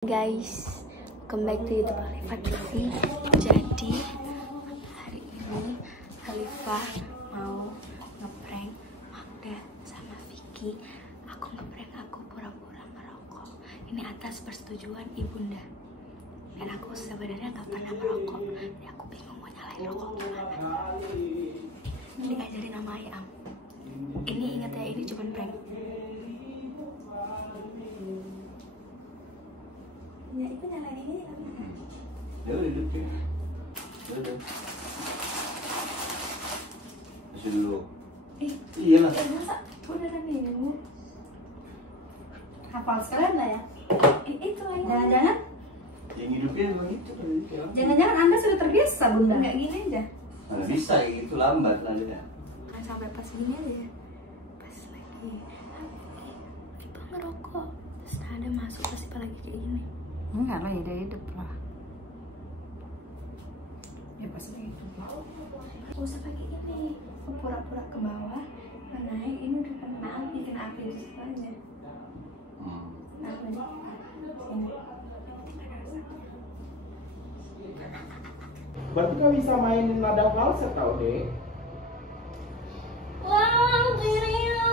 Guys, welcome back to YouTube Alifah TV. Jadi hari ini Alifah mau ngeprank Magda sama Vicky. Aku ngeprank aku pura-pura merokok. Ini atas persetujuan ibunda. Dan aku sebenarnya gak pernah merokok. Jadi aku bingung mau nyalain rokok gimana. Diajarin sama Ayam. Ini ingat ya, ini cuma prank. Ya, itu nyalain ini kan? Ya udah duduk ya. Ya udah. Masih dulu. Iya lah. Masa beneran nih ibu? Hafal sekalian lah ya? Itu lah. Jangan-jangan? Yang hidupnya emang itu kan. Jangan-jangan Anda sudah terbiasa bunda? Enggak gini aja. Nah, bisa ya gitu lambat lah dia. Kan sampai pas gini aja ya. Pas lagi kita ngerokok, terus ada masuk pasti lagi kayak gini. Enggak lah, hidup lah. Ya pas itu. Gak usah pakai ini. Pura-pura ke bawah, naik ini udah kena bikin api di situ aja. Nah, ini. Berarti kau bisa mainin nada falset tau deh.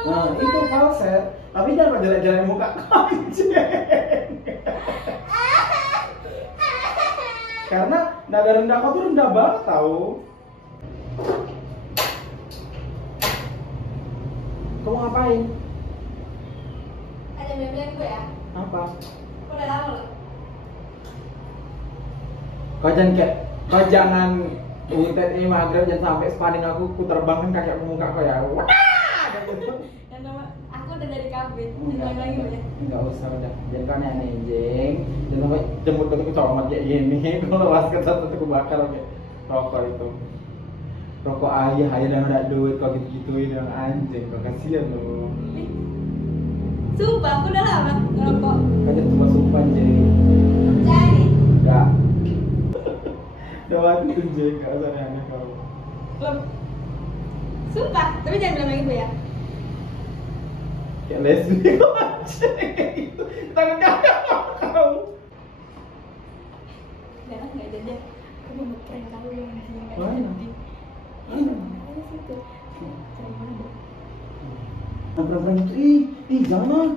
Nah itu falset, tapi jangan jalan-jalan muka kancing. Karena nada rendah kau tuh rendah banget tau. Kau mau ngapain? Ada beli-belian gue ya? Apa? Udah lama loh. Kau jangan utet ini maghrib jangan sampai spaning aku terbangkan kaki aku muka kau ya. Wah! Yang nama aku udah dari kabin. Jangan lagi ya. Enggak usah udah. Jangan kau aneh jeng. Jangan sampai jemput kau comat kayak gini. Kalau lepas ke satu tuh bakar kayak rokok itu. Rokok ayah dan ada duit kau gitu-gituin yang anjing. Kau kasihan lu. Sumpah, aku udah lama ngerokok. Kau cuma sumpah jeng. Jadi? Enggak. Udah mati tuh jeng. Kau aneh kau. Sumpah, tapi jangan bilang lagi gue ya. Kayak lesbi kau anjing. Tangan kau. Jangan nggak jadi. Aku mau ngeprank kamu yang di sini nggak Mana? jadi. Ini situ. Cari mana? Perempuan itu, ih jangan.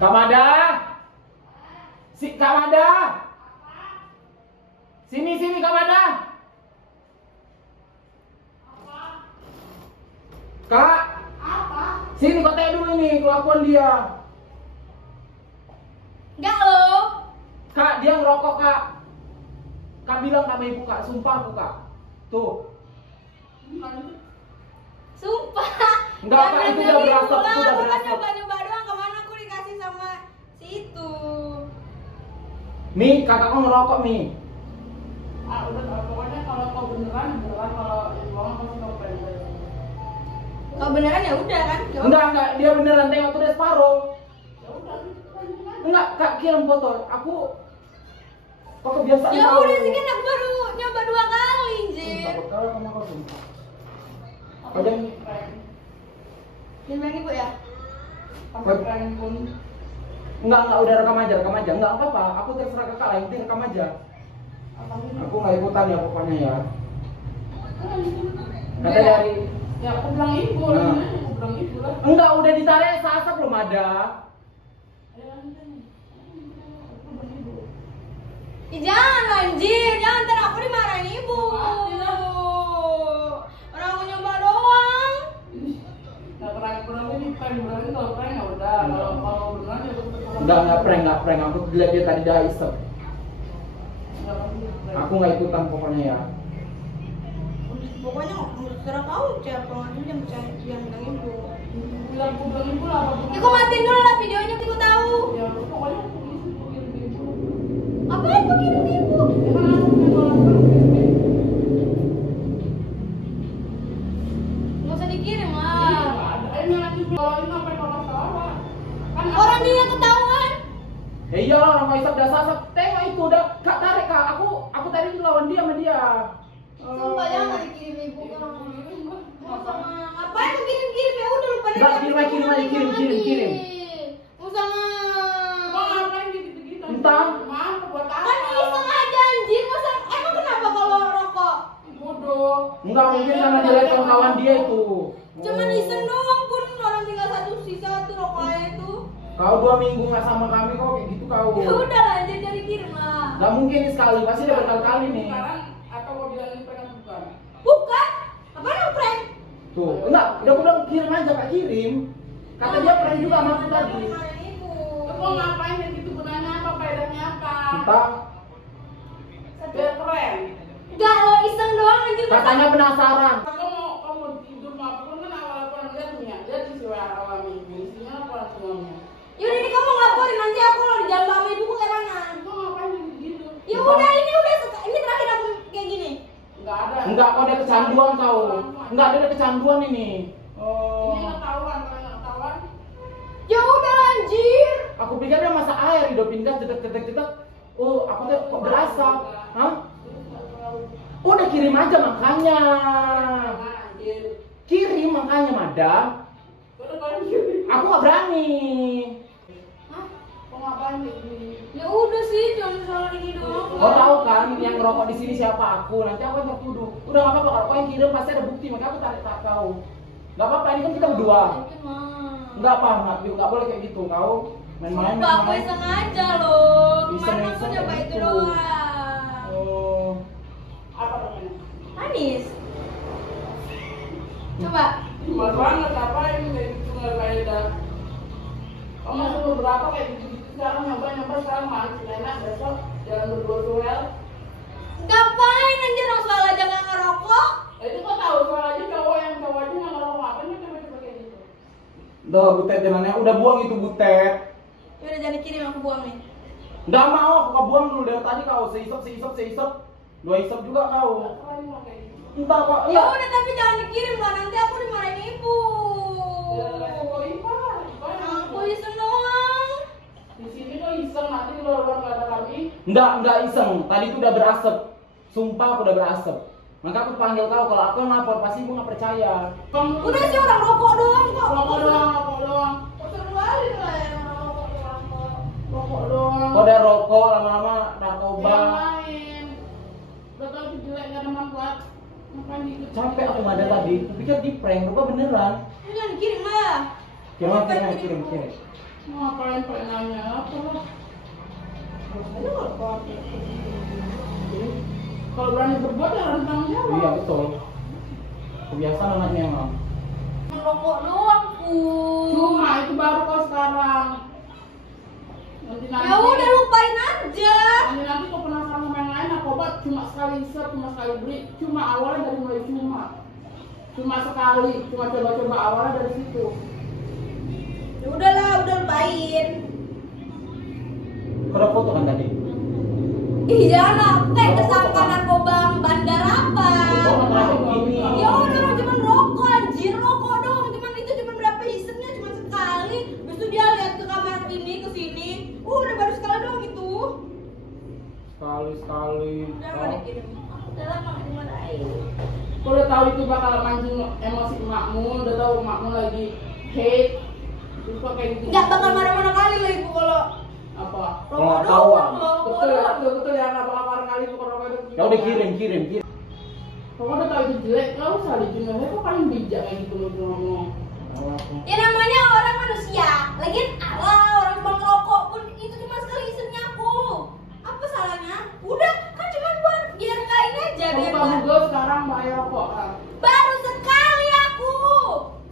Kak Mada, Kak Mada, sini Kak Mada. Kak, sini kau tanya dulu nih kelakuan dia. Enggak loh. Kak, dia ngerokok kak. Kak bilang sama ibu kak, sumpah aku kak. Tuh. Sumpah. Enggak kak, itu udah berasap, itu udah Aku kan berasap. nyoba-nyoba doang, kemana aku dikasih sama si itu. Mi, kakak kau ngerokok Mi. Udah pokoknya kalau kau beneran kalau bohong pasti kau pengen. Kalau beneran ya udah kan? Enggak, dia beneran tengok tuh udah separuh. Enggak, kak kirim foto. Aku kok kebiasaan Ya tahu. udah sih kan aku baru nyoba 2 kali, Jin. Takut kalau kamu kau sumpah. Kau jangan Jangan ibu ya. Prank pun. enggak udah rekam aja. Enggak apa-apa. Aku terserah kakak lah, itu rekam aja. Aku nggak ikutan ya pokoknya ya. Kata dari Ya aku bilang ibu, Nah. aku bilang ibu lah. enggak udah ditarik asap belum ada. Jangan anjir, jangan ntar aku dimarahin ibu. Orang aku nyoba doang. Nggak pernah ini prank berarti kalau prank ya udah. Kalau beneran ya Enggak prank. Aku lihat dia tadi dah isep. Aku nggak ikutan pokoknya ya. Pokoknya terserah kau, siapa ngambil yang bilang ibu. bilang ibu lah. Ya kok matiin dulu lah videonya, aku tahu. Ya pokoknya aku gitu. Apaan begini ibu? Ya kan aku dia. Sumpah ya nggak dikirim ibu kan. Mau sama ngapain lu kirim-kirim ya udah lupa Nggak, kirim. Mau sama Kok ngapain gitu-gitu? Entah. Mana buat apa? kan iseng aja anjir masa emang kenapa kalau rokok? Bodoh. Enggak mungkin karena dia lihat kawan dia itu. Cuman iseng doang pun orang tinggal satu rokoknya itu. Kau 2 minggu nggak sama kami kok kayak gitu kau. Ya udah lah jadi kirim lah. Nggak mungkin sekali, pasti dia berkali-kali nih. Sekarang atau mau bilangin pengen bukan? Bukan. Apa yang prank? Tuh, enggak, udah aku bilang kirim aja Kak, kirim. Kata dia prank juga sama aku tadi. Lu mau ngapain yang gitu, gunanya apa, faedahnya apa? Entah, Biar keren. Enggak lo iseng doang anjir. katanya penasaran. Kamu tidur maupun kan awal-awal lihat nih ya, lihat isi awal minggu isinya apa semuanya. Yaudah ini kamu laporin nanti aku kalau dijambak sama ibuku kayak mana? Lu ngapain gitu? Ya udah ini terakhir aku kayak gini. Enggak ada. Enggak, kok dia kecanduan kau. Enggak, dia ada kecanduan ini. Ini Oh. nggak ketahuan, kalau nggak ketahuan. Ya udah anjir. Aku pikir dia masak air, hidupin gas, cetek. Oh, aku tuh kok berasap. Hah? Udah kirim aja makanya. Anjir. Kirim makanya, Madam. Terus kalian gitu. Aku nggak berani. Hah? Mau ngapain kayak gini? Ya udah sih cuma soal ini doang. Kau tahu kan yang ngerokok di sini siapa aku? Nanti aku yang tertuduh. Udah nggak apa-apa, kalau kau yang kirim pasti ada bukti, makanya aku tarik kau. Nggak apa-apa, ini kan kita berdua. Nggak apa, nggak boleh kayak gitu. Kau main-main. Sumpah aku iseng aja loh. Kemarin aku Iseng-iseng coba kayak itu gitu. doang. Oh. Apa namanya? Manis. Coba. Cuma banget apa ini kayak gitu nggak faedah. Kamu suruh berapa kayak gitu sekarang nyoba sekarang manis enak besok jalan berdua duel. Ngapain anjir orang soal aja nggak ngerokok? Itu kok tahu soal aja cowok yang cowok aja nggak ngerokok apa nih coba kayak gitu. Udah butet jalannya, udah buang itu butet. Ya udah jadi kirim aku buang nih. Nggak mau, aku kau buang dulu dari tadi kau seisop. 2 isop juga kau. Kalian mau kayak gitu. Entah kok, Ya udah tapi jangan dikirim lah nanti aku dimarahin ibu. Ya resiko ipa Aku iseng doang. di sini kok iseng nanti di luar nggak ada kami. Enggak iseng. Tadi itu udah berasap. Sumpah aku udah berasap. Maka aku panggil kau, kalau aku yang lapor pasti ibu nggak percaya. Kamu Udah sih orang rokok doang kok. rokok doang. Seru kali lah yang orang rokok doang kok. Rokok doang. Kau udah rokok lama-lama narkoba. Yang lain. Udah tahu itu jelek nggak ada manfaat. Ngapain diikut? Capek aku ada tadi. Aku pikir di prank, rupa beneran. Ini jangan dikirim lah. Kirim. Ngapain pakai nanya apa lah? Ini nggak pakai. Kalau berani berbuat ya harus tanggung jawab. Iya betul. Kebiasaan anaknya emang. Rokok doang pun. Cuma itu baru kok sekarang. Nanti Ya udah lupain aja. Nanti kok penasaran sama yang lain, narkoba cuma sekali isep, cuma sekali beli, cuma awalnya dari mulai cuma sekali, cuma coba-coba awalnya dari situ. Ya udahlah, udah lupain. Kau udah foto kan tadi? Iya lah, kayak kesangka narkoba bandar apa? Oh, narkoba begini. Ya udah cuma rokok anjir, rokok doang. Cuman itu cuma berapa isepnya cuma sekali. Terus itu dia lihat ke kamar ini ke sini. Udah baru sekali doang itu. Sekali. Udah nggak dikirim. Udah lama nggak dimarahin. Kau udah tahu itu bakal mancing emosi emakmu, udah tahu emakmu lagi hate, terus kok kayak gitu. Nggak bakal marah-marah kali lah ibu kalau Apa? Kalau nggak tahu, Betul ya, nggak bakal marah kali kalau rokok itu. Ya udah kirim. Kamu udah tahu itu jelek, kau usah dijual. Kok paling bijak kayak gitu loh ngomong. ya namanya orang manusia. Lagian orang cuma ngerokok pun itu cuma sekali isepnya aku. Apa salahnya? Udah kan cuma buat biar nggak ini aja biar Kamu nggak. gue sekarang bayar rokok kan? Baru sekali aku.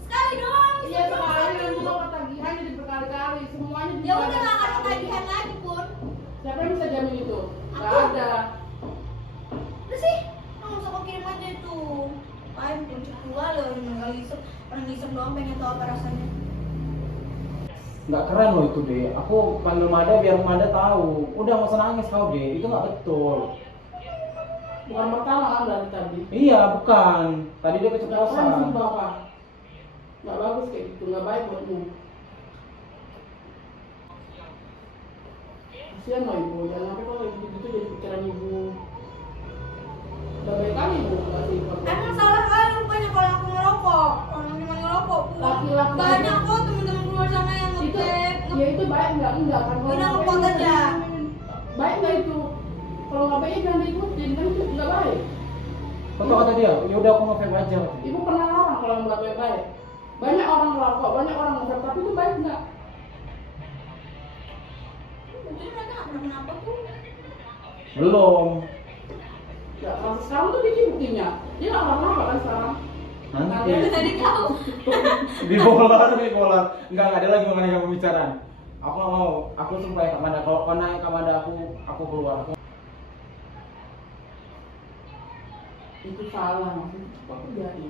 Sekali doang. Iya sekali, nanti kok ketagihan jadi berkali-kali, semuanya. Ya udah nggak akan ketagihan lagi pun. Siapa yang bisa jamin itu? Nggak Aku. ada. Udah sih, nggak usah kau kirim aja itu. Paling pun keluar loh orang ngisep doang pengen tahu apa rasanya. Nggak keren loh itu deh. Aku panggil Mada biar Mada tahu. Udah nggak usah nangis kau deh. Itu nggak betul. Bukan pertama kan dari tadi. Iya bukan. Tadi dia Nggak keceplosan. Bapak. Nggak bagus kayak gitu, nggak baik buatmu. Kasihan loh ibu, jangan sampai kalau gitu-gitu jadi pikiran ibu. laki-laki banyak kok teman-teman keluar sana yang itu nge-vape. ya itu baik enggak kan kalau Udah nge-vape nge-pot aja. baik nggak itu kalau nge-vape jangan diikutin kan itu nggak baik. Kata kata dia, ya udah aku nge-vape aja. Ibu pernah larang kalau yang nggak baik. Banyak orang merokok, banyak orang nge-vape, tapi itu baik nggak? Mungkin mereka nggak pernah kenapa tuh. Belum. Ya, sekarang tuh bikin buktinya. Dia nggak apa-apa kan sekarang. Nanti. Tadi tahu. Di bola. Enggak ada lagi mengenai pembicaraan. Aku nggak mau. Aku sumpah ya Kamanda. Kalau kau naik Kamanda aku keluar. Itu salah, aku jadi.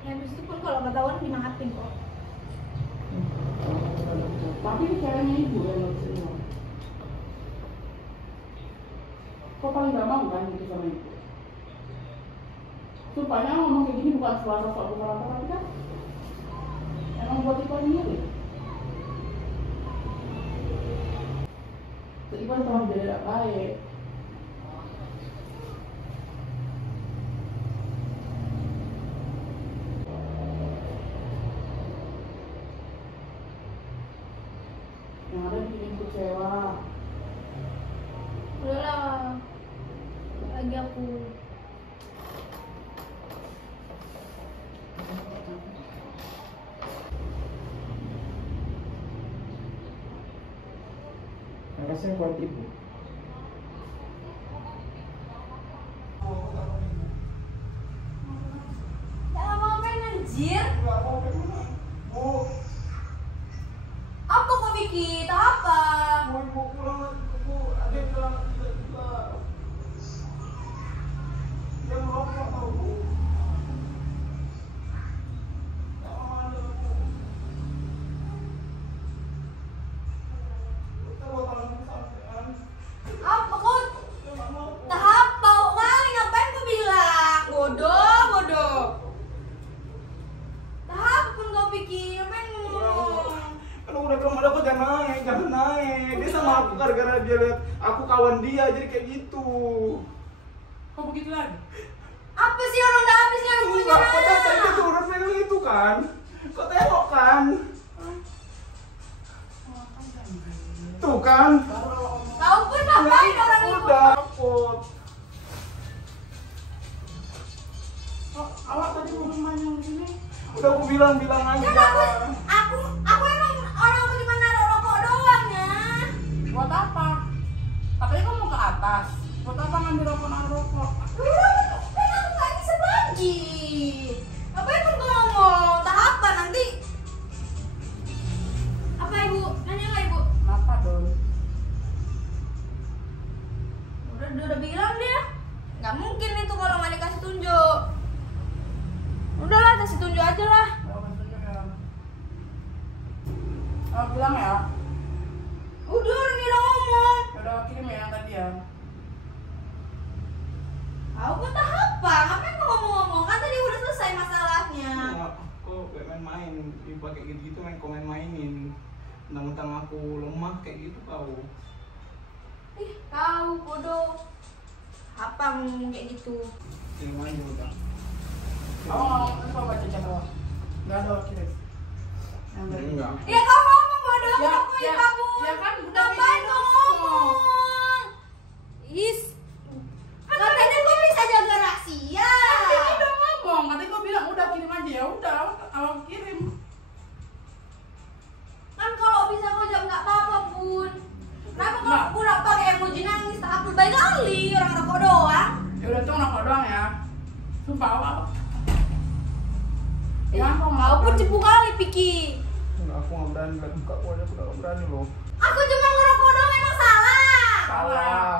Ya habis itu pun kalau ketahuan dimaafin kok. Tapi caranya ibu yang harus terima. Kok paling gak mau kan gitu sama ibu? Supaya ngomong kayak gini bukan salah satu orang tapi kan emang buat Ipan sendiri. Ipan telah beda baik. Yang ada bikin kecewa. Udahlah. Lagi aku. Makasih buat ibu. Jangan mau main anjir. Apa kok Vicky? Tak apa. Apa kok? Tak apa. Kali ngapain kau bilang? Bodoh. Tak apa pun kau Vicky. Ngapain ngomong? Aduh udah bilang ada kok jangan naik. Dia sama aku gara-gara dia lihat aku kawan dia jadi kayak gitu. Kok begitu lagi? Apa sih orang udah habis kan Enggak, kok tadi dia turun pegang itu kan? Kok tengok kan? Tuh kan? Kau pun ngapain orang itu? Udah takut. Awak tadi mau main yang sini? Udah aku bilang aja. Kan aku emang orang aku cuma naruh rokok doang ya. Buat apa? Katanya kamu mau ke atas. Buat apa ngambil rokok? Kan aku nggak bisa bagi. Ngapain pun kau ngomong? Tak apa nanti. Apa ibu? Nanya nggak ibu? Kenapa Don? Udah bilang dia. Nggak mungkin itu kalau nggak dikasih tunjuk. Udahlah kasih tunjuk aja lah. Bilang ya. Udah orang udah ngomong. Udah kirim ya yang tadi ya. Aku kata apa? Ngapain kau ngomong-ngomong? Kan tadi udah selesai masalahnya. Kok kayak main-main, pakai gitu-gitu mainin. Mentang-mentang aku lemah kayak gitu kau. Ih, kau bodoh. Apa ngomong kayak gitu? Yang main udah. Coba baca chat awak. Nggak ada kirim. Yang tadi. Enggak. Ya kau ngomong bodoh, Ya, aku ya, kamu. ya kan, Ngapain kau ngomong? Is. Katanya kau bisa jaga rahasia. Ini udah ngomong, katanya kau bilang udah kirim aja ya udah, awak kirim. Kan kalau bisa kau jawab nggak apa-apa pun. Kenapa Nggak. kau pura pakai emoji nangis? Tak upload baik kali orang rokok doang. Ya udah tuh rokok doang ya. Sumpah awak. Kau pun cepu kali Piki. Enggak, aku nggak berani lihat muka aku aja, aku nggak berani loh. Aku cuma ngerokok doang emang salah. Salah.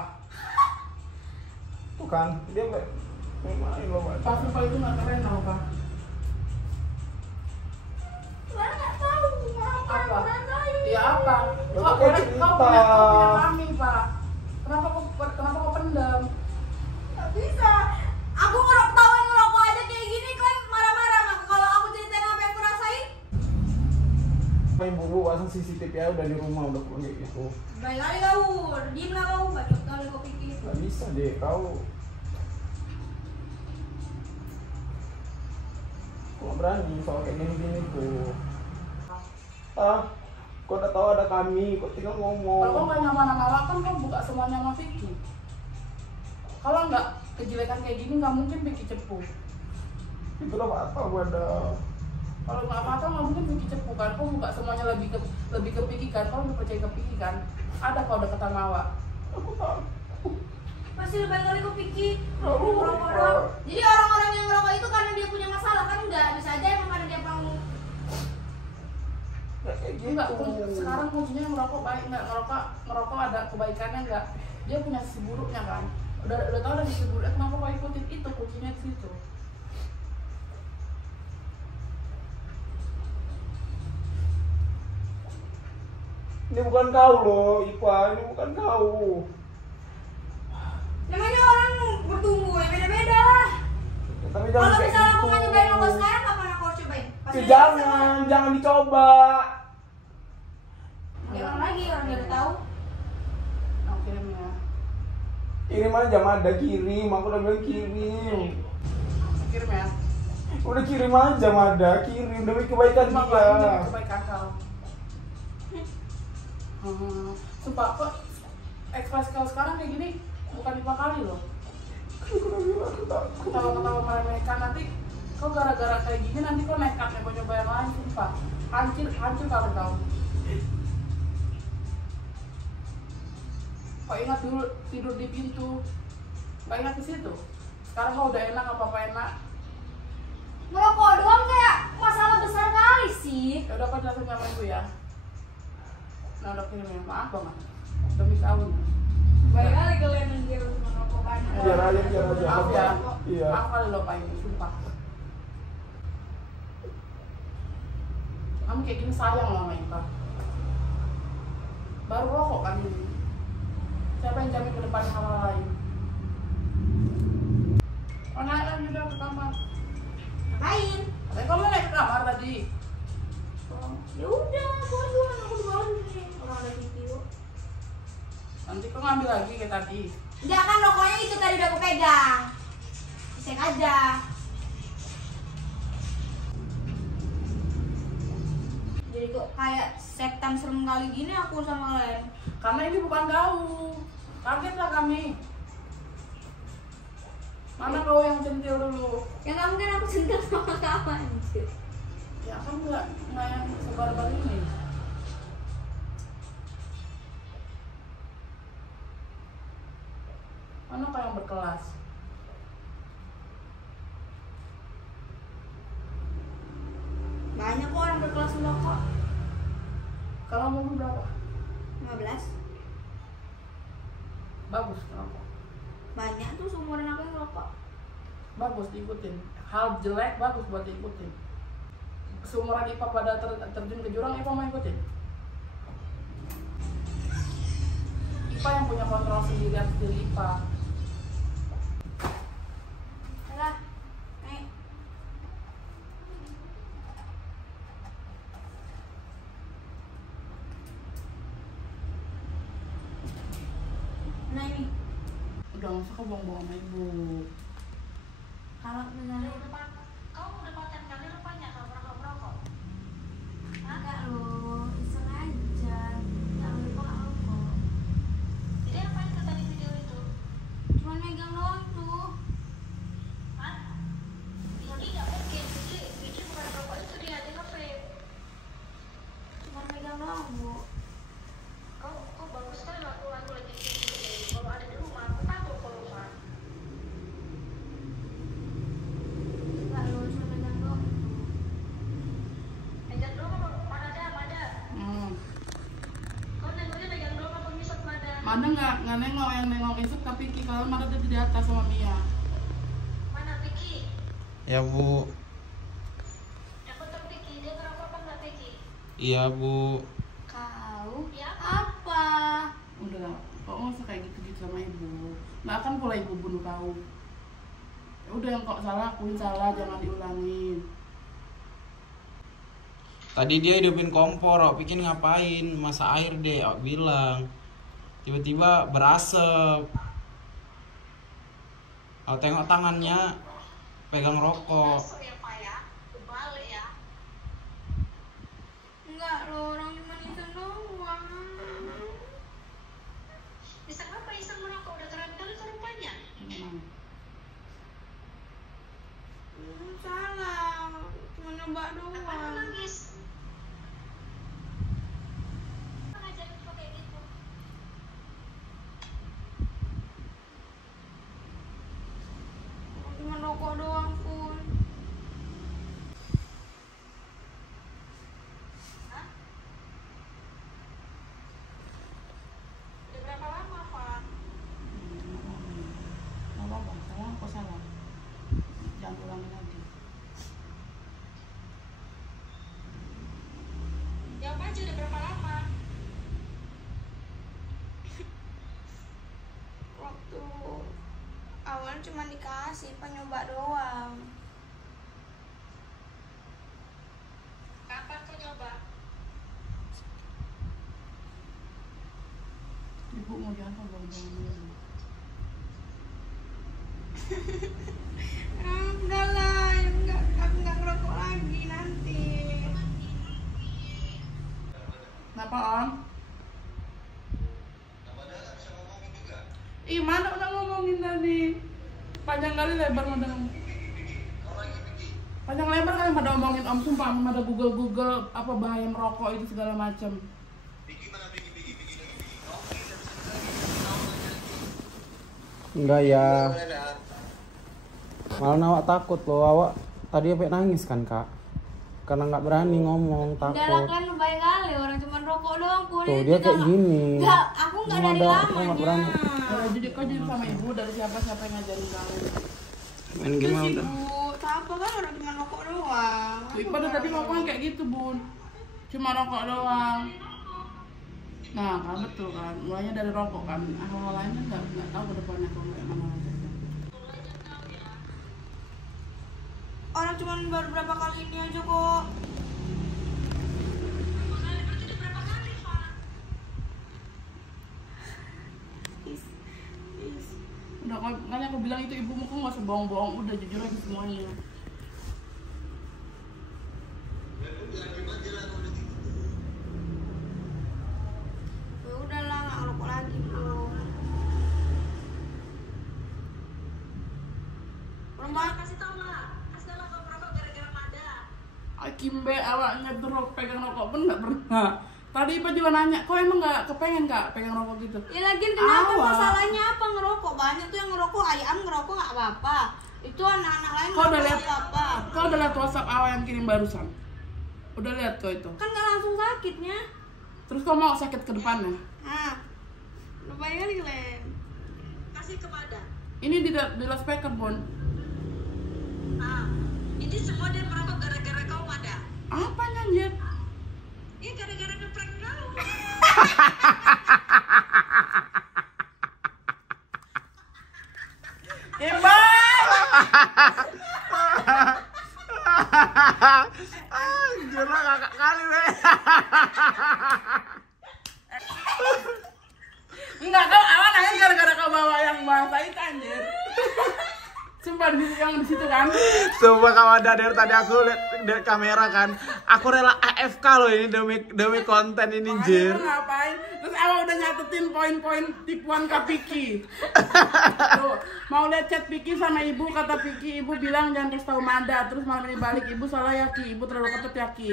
Tuh kan, dia main loh Pak. Pak sumpah itu nggak keren tau Pak. Saya nggak tahu apa yang Apa? ngerasain. Ya apa? Ya, Kok kok kau cerita? punya kami Pak? Kenapa kau pendam? Nggak bisa. Aku ngerokok aja kayak gini kan marah-marah. Maka kalau aku ceritain apa yang aku rasain, Ibu pasang CCTV aja udah di rumah udah kayak gitu. baik kali kau. Diem lah kau, bacot kali kau pikir. Gak bisa deh kau. Aku nggak berani soal kayak gini-gini tuh. Kau udah tahu ada kami, kau tinggal ngomong. Kalau kau nggak nyaman sama awak kan kau buka semuanya sama Vicky. Kalau nggak kejelekan kayak gini nggak mungkin Vicky cepu. Itu udah apa gua ada. Kalau nggak apa-apa nggak mungkin Vicky cepu kan. Kau buka semuanya lebih ke Vicky kan. Kau lebih percaya ke Vicky kan. Ada kau deket sama awak. Aku tahu. Masih lebih kali kok Vicky. Aku Orang-orang. Jadi orang-orang yang ngerokok itu karena dia punya masalah kan enggak, bisa aja emang karena dia mau. kayak gitu. Enggak, sekarang kuncinya merokok baik nggak, ngerokok ada kebaikannya nggak, dia punya sisi buruknya kan, udah tahu dari sisi buruknya, kenapa kau ikutin itu, kuncinya di situ. Ini bukan kau loh, Ipa, ini bukan kau. Namanya orang bertumbuh ya beda-beda. Ya, tapi jangan Kalau kayak misalnya aku gitu. nggak nyobain rokok sekarang, kapan aku harus cobain? Pas Ya, udah jangan dicoba. Ya, orang lagi, orang dia udah tahu. Nah, kirimnya, Kirim aja, Mada, kirim. Aku udah bilang kirim. kirim ya. Udah kirim aja, Mada, kirim demi kebaikan Cuma dia. demi kebaikan kau. Sumpah, kok ekspresi kau sekarang kayak gini bukan 5 kali loh. Aku udah bilang, aku takut. Ketawa-ketawa meremehkan, nanti kau gara-gara kayak gini nanti kau nekat ya mau coba yang lain, sumpah. Hancur kabar kau. Kau ingat dulu tidur di pintu, kau ingat ke situ. Sekarang kau udah enak, apa-apa enak. Ngerokok doang kayak masalah besar kali sih. Ya udah kau jelasin sama ibu ya. Nah udah kirim ya, maaf banget. Demi kau. Baik kali kalian yang dia untuk ngerokok banyak. Biar aja. Maaf ya. Iya. Maaf kali lo Pak ini, sumpah. Kamu kayak gini sayang loh sama Ipa. Baru rokok kan ini. Siapa yang jamin ke depannya hal lain? Oh naik lagi udah ke kamar. Ngapain? Katanya kamu naik ke kamar tadi. Ya udah, aku di bawah nih. Orang ada video. Nanti kau ngambil lagi kayak tadi. Enggak kan rokoknya itu tadi udah aku pegang. Cek aja. Jadi kok kayak setan serem kali gini aku sama kalian. Karena ini bukan kau. Kaget lah kami. Mana kau yang centil dulu? Ya nggak mungkin aku cinta sama kamu anjir. Ya kan nggak yang sebar-bar ini. Mana kau yang berkelas? Banyak kok orang berkelas merokok. Kalau mau berapa? 15. Bagus kenapa? Banyak tuh seumuran aku yang merokok. Bagus diikutin. Hal jelek bagus buat diikutin. Seumuran Ipa pada terjun ke jurang, Ipa mau ikutin. Ipa yang punya kontrol sendiri atas diri Ipa. Alah, naik. Nah ini, Udah nggak usah kau buang-buang sama ibu. kalau misalnya Kau udah pacar kali rupanya kalau merokok. agak lo iseng aja, jangan lupa rokok. Jadi apa itu tadi video itu? Cuma megang doang tuh. Hah? Jadi nggak mungkin. Jadi bukan rokok itu dia di kafe. Cuma megang doang bu. Kau bagus sekali lagu lagi video. Kalau ada di rumah, aku takut kalau rumah. Enggak lo cuma megang doang. Megang dulu mana ada. Hmm. Kau nengoknya megang dulu apa ngisap mana? Mada nggak nengok, yang nengok itu tapi kalau Mada ada di atas sama Mia. Mana Vicky? Ya Bu, Aku tahu Vicky, dia ngerokok apa nggak Vicky? iya Bu. Kau Ya. apa? Udah, kok nggak usah kayak gitu-gitu sama ibu. Nggak akan pula ibu bunuh kau. Ya udah yang kau salah, akuin salah, jangan diulangin. Tadi dia hidupin kompor, aku pikir ngapain, masak air deh, aku bilang. Tiba-tiba berasap. Aku tengok tangannya pegang rokok. Masuk ya Pak ya. Enggak loh, orang cuma iseng doang. Iseng apa? Iseng merokok udah keren kali tuh rupanya. Salah, cuma nyoba Apa lu doang. nangis? Ngajarin kok kayak gitu. Cuma rokok doang pun. Hah? Udah berapa lama, Pak? Nggak apa-apa, salah kok salah. Jangan ulangi lagi. Jawab aja udah berapa lama? Waktu awal cuma dikasih penyoba doang. Kapan kau nyoba? Ibu mau jangan jangan. Udah lah, aku nggak ngerokok lagi nanti. Kenapa Om? Ih mana udah ngomongin tadi. Panjang kali lebar udah ngomong. Panjang lebar kan pada omongin Om, sumpah pada Google apa bahaya merokok itu segala macam. Enggak ya. Malah awak takut loh, awak tadi sampai nangis kan kak? Karena nggak berani ngomong, Udah lah takut. kan baik kali orang cuma rokok doang pun. Tuh dia kayak gini. Enggak, aku nggak dari Gimana, aku nggak berani. lamanya. Kalau jadi kau jadi sama ibu dari siapa yang ngajarin kamu? Main game Terus udah. ibu, apa kan orang cuma rokok doang. Ibu pada tadi ngomong kayak gitu Bun. Cuma rokok doang. Nah kan betul kan, mulainya dari rokok kan. Hal-hal lainnya nggak tahu ke depannya kalau kayak mana aja. Orang cuma baru berapa kali ini aja kok. Berarti udah berapa kali, Pak? Udah makanya aku bilang itu ibumu kok nggak usah bohong-bohong, udah jujur aja semuanya. Ya udahlah, nggak ngerokok lagi bro. Rumah Kasih tau lah. Kasih tau lah kau merokok gara-gara Mada. Kimbe awaknya drop pegang rokok pun nggak pernah. Tadi Ipa juga nanya, kok emang nggak kepengen kak pegang rokok gitu? ya lagian kenapa Awal. masalahnya apa ngerokok? Banyak tuh yang ngerokok, ayam ngerokok nggak apa-apa. Itu anak-anak lain Kau udah ngerokok lihat? nggak apa-apa. Kau udah lihat WhatsApp awal yang kirim barusan? Udah lihat kau itu? Kan nggak langsung sakitnya. Terus kau mau sakit ke depannya? Nah, lupa kali kalian. Kasih ke Mada. Ini di loudspeaker Bon. Ah, ini semua dia merokok gara-gara kau Mada. Apanya anjir? Iya gara-gara ngeprank kau. Anjir lah kakak kali weh. Enggak, kau awal nanya gara-gara kau bawa yang bahasa itu anjir. Sumpah yang di situ kan. Sumpah kawan dari tadi aku lihat kamera kan. Aku rela AFK loh ini demi konten ini Makanya jir. lu ngapain? Terus awal udah nyatetin poin-poin tipuan Kak Piki. Tuh, mau lihat chat Piki sama ibu, kata Piki, ibu bilang jangan kasih tahu Mada. Terus malam ini balik, ibu salah ya Ki, ibu terlalu ketat ya Ki.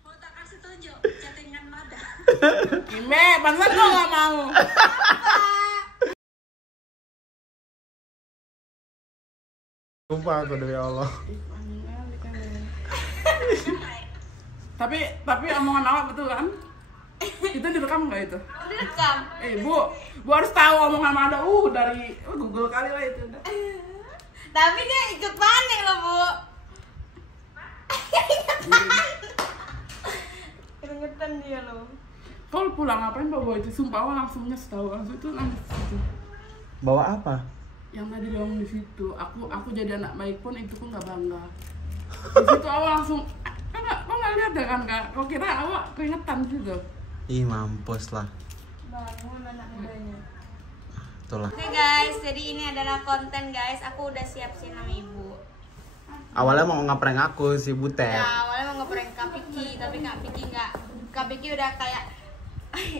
Mau tak kasih tunjuk chattingan Mada. Kimbe, pantas kok nggak mau. Sumpah aku demi Allah. Tapi omongan awak betul kan? Itu direkam nggak itu? Direkam. Bu harus tahu omongan Mada. Dari Google kali lah itu. Tapi dia ikut panik loh bu. Keringetan dia loh. Kau pulang ngapain bawa itu? Sumpah awal langsung nyes tahu langsung itu nangis. Bawa apa? Yang tadi ngomong di situ, aku jadi anak baik pun itu pun nggak bangga. Di situ awal langsung, kau nggak lihat ya kan kak? Kau kira awak keingetan gitu? Ih mampus lah. Bangun anak mudanya. Itulah. Oke guys, jadi ini adalah konten guys. Aku udah siap-siap sama ibu. Awalnya mau ngeprank aku si Butet. Ya, awalnya mau ngeprank Kak Piki, tapi Kak Piki udah kayak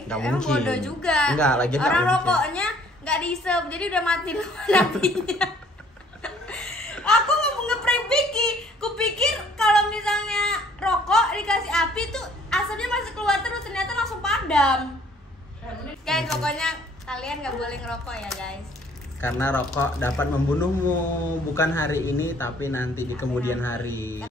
Nggak emang mungkin. bodoh juga. Nggak, lagi nggak orang mungkin. rokoknya nggak diisep, jadi udah mati napinya. Aku mau ngeprank Piki, kupikir kalau misalnya rokok dikasih api tuh asapnya masih keluar terus, ternyata langsung padam. Guys, pokoknya kalian nggak boleh ngerokok ya guys. Karena rokok dapat membunuhmu bukan hari ini tapi nanti di kemudian hari.